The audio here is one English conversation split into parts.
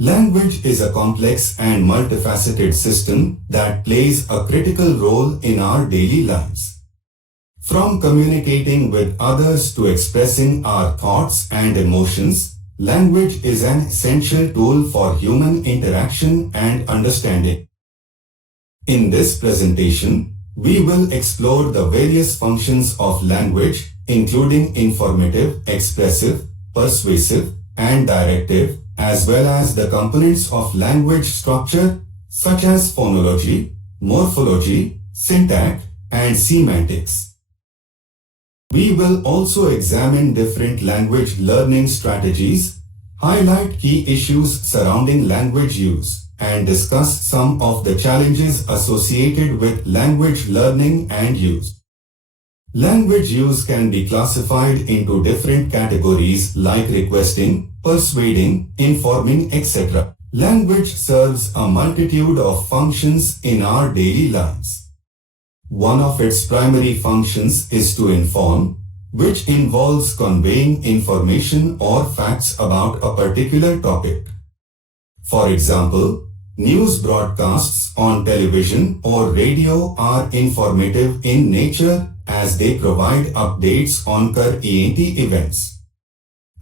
Language is a complex and multifaceted system that plays a critical role in our daily lives. From communicating with others to expressing our thoughts and emotions, language is an essential tool for human interaction and understanding. In this presentation, we will explore the various functions of language, including informative, expressive, persuasive, and directive, as well as the components of language structure, such as phonology, morphology, syntax, and semantics. We will also examine different language learning strategies, highlight key issues surrounding language use, and discuss some of the challenges associated with language learning and use. Language use can be classified into different categories like requesting, persuading, informing, etc. Language serves a multitude of functions in our daily lives. One of its primary functions is to inform, which involves conveying information or facts about a particular topic. For example, news broadcasts on television or radio are informative in nature as they provide updates on current events.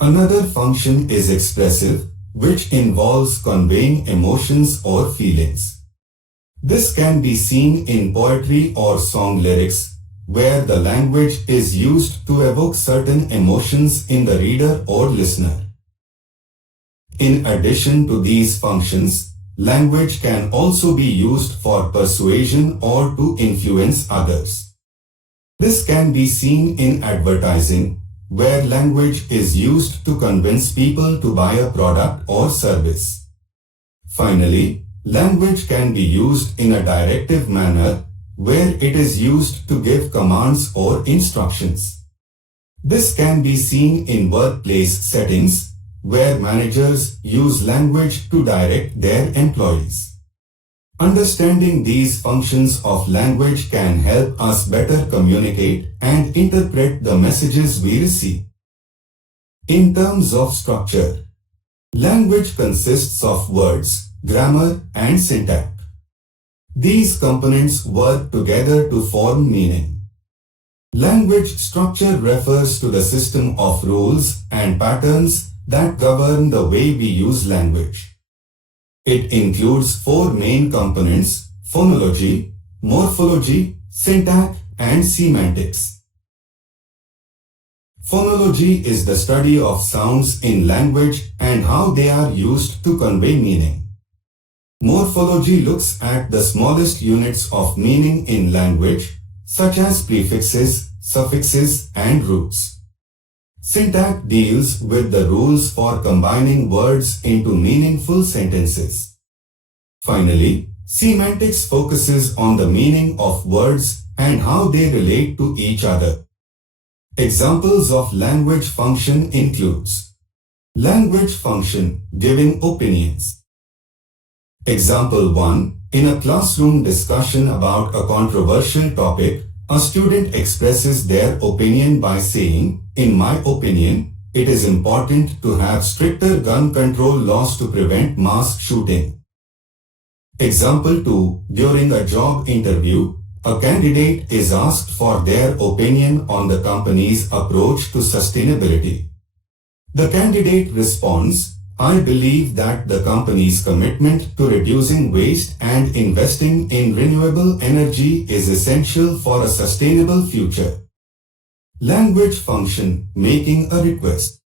Another function is expressive, which involves conveying emotions or feelings. This can be seen in poetry or song lyrics, where the language is used to evoke certain emotions in the reader or listener. In addition to these functions, language can also be used for persuasion or to influence others. This can be seen in advertising, where language is used to convince people to buy a product or service. Finally, language can be used in a directive manner, where it is used to give commands or instructions. This can be seen in workplace settings, where managers use language to direct their employees. Understanding these functions of language can help us better communicate and interpret the messages we receive. In terms of structure, language consists of words, grammar, and syntax. These components work together to form meaning. Language structure refers to the system of rules and patterns that govern the way we use language. It includes four main components: phonology, morphology, syntax, and semantics. Phonology is the study of sounds in language and how they are used to convey meaning. Morphology looks at the smallest units of meaning in language, such as prefixes, suffixes, and roots. Syntax deals with the rules for combining words into meaningful sentences. Finally, semantics focuses on the meaning of words and how they relate to each other. Examples of language function includes language function, giving opinions. Example 1. In a classroom discussion about a controversial topic, a student expresses their opinion by saying, "In my opinion, it is important to have stricter gun control laws to prevent mass shooting." Example 2. During a job interview, a candidate is asked for their opinion on the company's approach to sustainability. The candidate responds, "I believe that the company's commitment to reducing waste and investing in renewable energy is essential for a sustainable future." Language function, making a request.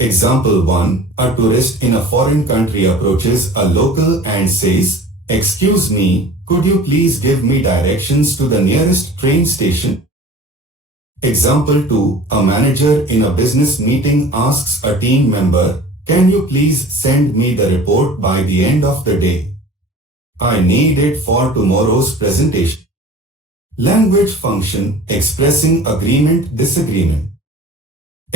Example 1. A tourist in a foreign country approaches a local and says, "Excuse me, could you please give me directions to the nearest train station?" Example 2. A manager in a business meeting asks a team member, "Can you please send me the report by the end of the day? I need it for tomorrow's presentation." Language function, expressing agreement, disagreement.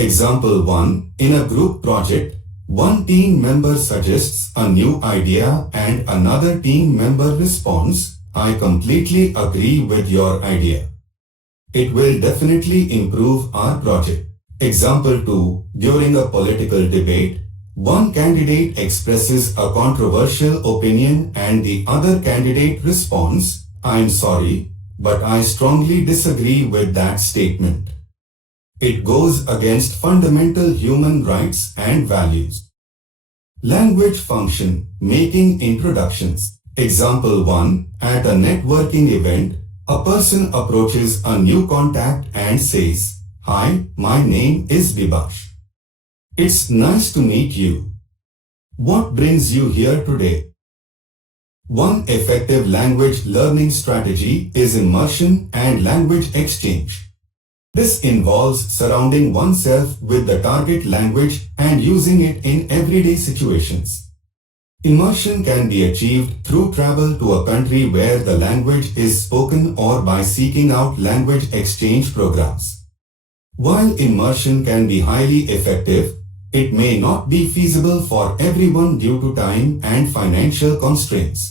Example 1. In a group project, one team member suggests a new idea and another team member responds, "I completely agree with your idea. It will definitely improve our project." Example 2. During a political debate, One candidate expresses a controversial opinion and the other candidate responds, "I'm sorry, but I strongly disagree with that statement. It goes against fundamental human rights and values." Language function, making introductions. Example 1. At a networking event, a person approaches a new contact and says, "Hi, my name is Vibash. It's nice to meet you. What brings you here today?" One effective language learning strategy is immersion and language exchange. This involves surrounding oneself with the target language and using it in everyday situations. Immersion can be achieved through travel to a country where the language is spoken or by seeking out language exchange programs. While immersion can be highly effective, it may not be feasible for everyone due to time and financial constraints.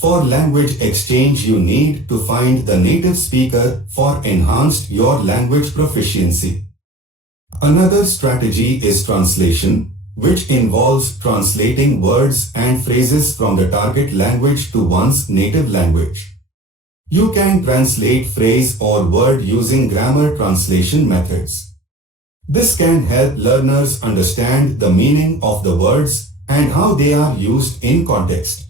For language exchange, you need to find the native speaker for enhanced your language proficiency. Another strategy is translation, which involves translating words and phrases from the target language to one's native language. You can translate phrase or word using grammar translation methods. This can help learners understand the meaning of the words and how they are used in context.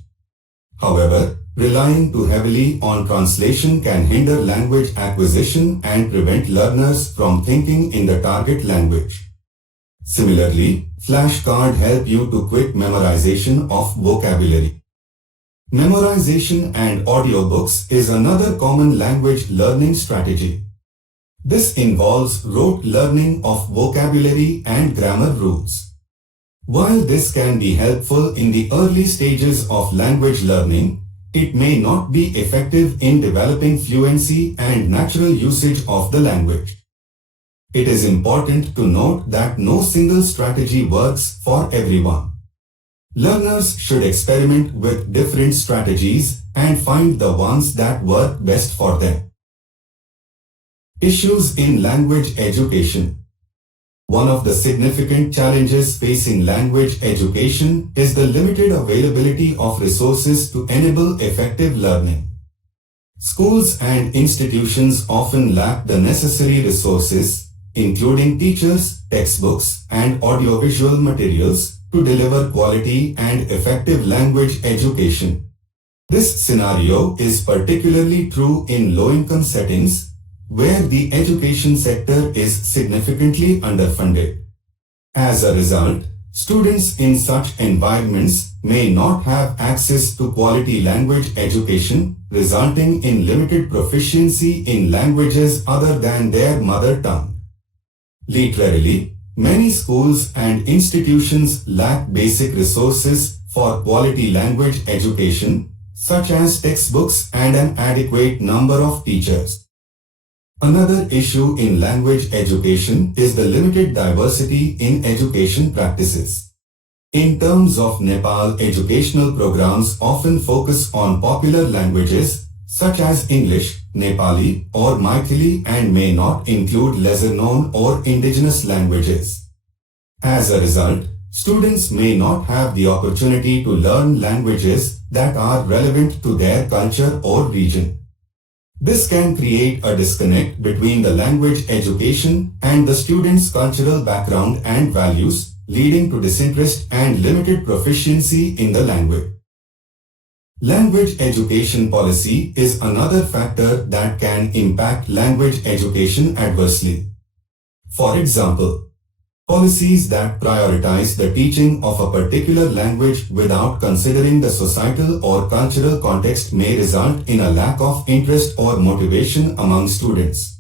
However, relying too heavily on translation can hinder language acquisition and prevent learners from thinking in the target language. Similarly, flashcards help you to quick memorization of vocabulary. Memorization and audiobooks is another common language learning strategy. This involves rote learning of vocabulary and grammar rules. While this can be helpful in the early stages of language learning, it may not be effective in developing fluency and natural usage of the language. It is important to note that no single strategy works for everyone. Learners should experiment with different strategies and find the ones that work best for them. Issues in language education. One of the significant challenges facing language education is the limited availability of resources to enable effective learning. Schools and institutions often lack the necessary resources, including teachers, textbooks, and audiovisual materials, to deliver quality and effective language education. This scenario is particularly true in low-income settings, where the education sector is significantly underfunded. As a result, students in such environments may not have access to quality language education, resulting in limited proficiency in languages other than their mother tongue. Literally, many schools and institutions lack basic resources for quality language education, such as textbooks and an adequate number of teachers. Another issue in language education is the limited diversity in education practices. In terms of Nepal, educational programs often focus on popular languages such as English, Nepali, or Maithili and may not include lesser-known or indigenous languages. As a result, students may not have the opportunity to learn languages that are relevant to their culture or region. This can create a disconnect between the language education and the student's cultural background and values, leading to disinterest and limited proficiency in the language. Language education policy is another factor that can impact language education adversely. For example, policies that prioritize the teaching of a particular language without considering the societal or cultural context may result in a lack of interest or motivation among students.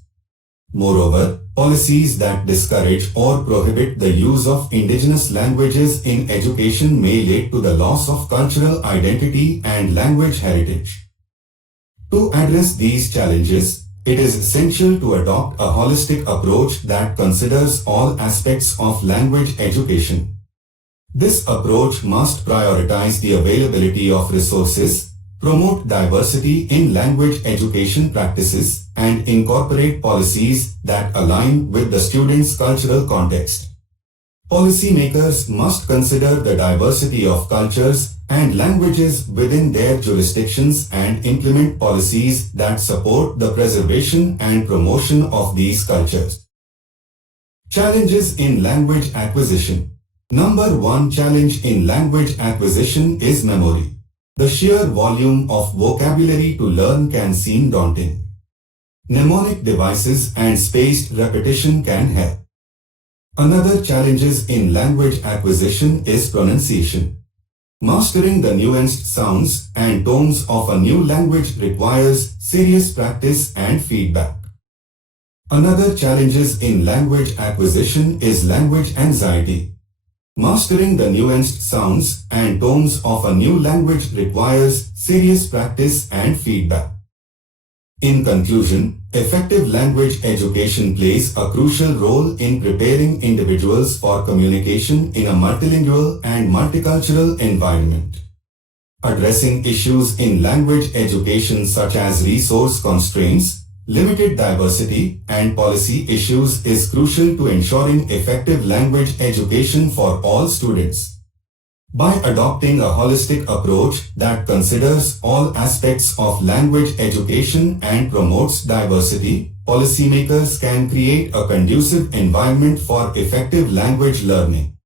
Moreover, policies that discourage or prohibit the use of indigenous languages in education may lead to the loss of cultural identity and language heritage. To address these challenges, it is essential to adopt a holistic approach that considers all aspects of language education. This approach must prioritize the availability of resources, promote diversity in language education practices, and incorporate policies that align with the student's cultural context. Policymakers must consider the diversity of cultures and languages within their jurisdictions and implement policies that support the preservation and promotion of these cultures. Challenges in language acquisition. Number 1 challenge in language acquisition is memory. The sheer volume of vocabulary to learn can seem daunting. Mnemonic devices and spaced repetition can help. Another challenges in language acquisition is pronunciation. Mastering the nuanced sounds and tones of a new language requires serious practice and feedback. Another challenges in language acquisition is language anxiety. Mastering the nuanced sounds and tones of a new language requires serious practice and feedback. In conclusion, effective language education plays a crucial role in preparing individuals for communication in a multilingual and multicultural environment. Addressing issues in language education such as resource constraints, limited diversity, and policy issues is crucial to ensuring effective language education for all students. By adopting a holistic approach that considers all aspects of language education and promotes diversity, policymakers can create a conducive environment for effective language learning.